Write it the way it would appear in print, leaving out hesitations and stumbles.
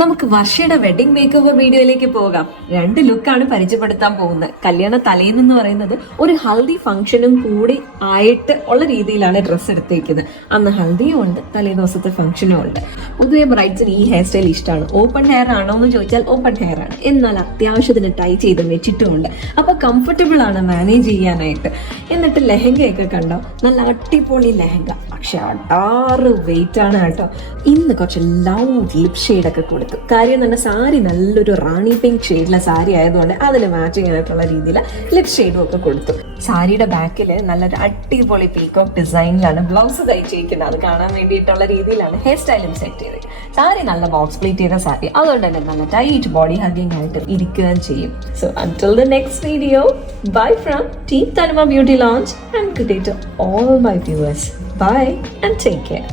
നമുക്ക് വർഷയുടെ wedding make over വീഡിയോയിലേക്ക് പോകാം. 2 ലുക്കാണ് പരിചയപ്പെടുത്താൻ പോകുന്നത്. കല്യാണ തലേന്ന് പറയുന്നത് ഒരു ഹൽദി ഫംഗ്ഷനും കൂടി ആയിട്ട് ഉള്ള രീതിയിലാണ് ഡ്രസ്സ് എടുത്തേക്കുന്നത്. അന്ന് ഹൽദിയും ഉണ്ട്, തലേ ദിവസത്തെ ഫംഗ്ഷനും ഉണ്ട്. പൊതുവെ ബ്രൈഡ്സിന് ഈ ഹെയർ സ്റ്റൈൽ ഇഷ്ടമാണ്. ഓപ്പൺ ഹെയർ ആണോ എന്ന് ചോദിച്ചാൽ ഓപ്പൺ ഹെയർ ആണ്, എന്നാൽ അത്യാവശ്യത്തിന് ടൈ ചെയ്ത് വെച്ചിട്ടുമുണ്ട്. അപ്പൊ കംഫർട്ടബിൾ ആണ് മാനേജ് ചെയ്യാനായിട്ട്. എന്നിട്ട് ലെഹങ്കയൊക്കെ കണ്ടോ, നല്ല അടിപൊളി ലെഹങ്ക, പക്ഷെ അടാറ് വെയിറ്റ് ആണ് കേട്ടോ. ഇന്ന് കുറച്ച് ലൗഡ് ലിപ് ഷെയ്ഡൊക്കെ കൊടുത്തു. കാര്യം തന്നെ സാരി നല്ലൊരു റാണി പിങ്ക് ഷെയ്ഡിലെ സാരി ആയതുകൊണ്ട് അതിന് മാച്ചിങ് ആയിട്ടുള്ള രീതിയിൽ ലിപ് ഷെയ്ഡും ഒക്കെ കൊടുത്തു. സാരിയുടെ ബാക്കിൽ നല്ലൊരു അടിപൊളി പീകോക്ക് ഡിസൈനിലാണ് ബ്ലൗസ് തയ്ച്ചിരിക്കുന്നത്. അത് കാണാൻ വേണ്ടിയിട്ടുള്ള രീതിയിലാണ് ഹെയർ സ്റ്റൈലും സെറ്റ് ചെയ്തത്. സാരി നല്ല ബോക്സ് പ്ലീറ്റ് ചെയ്ത സാരി, അതുകൊണ്ട് തന്നെ നല്ല ടൈറ്റ് ബോഡി ഹഗ്ഗിങ് ആയിട്ട് ഇരിക്കുകയും ചെയ്യും. So until the next video, bye from Team Tanima Beauty Lounge and good day to all my viewers. Bye and take care.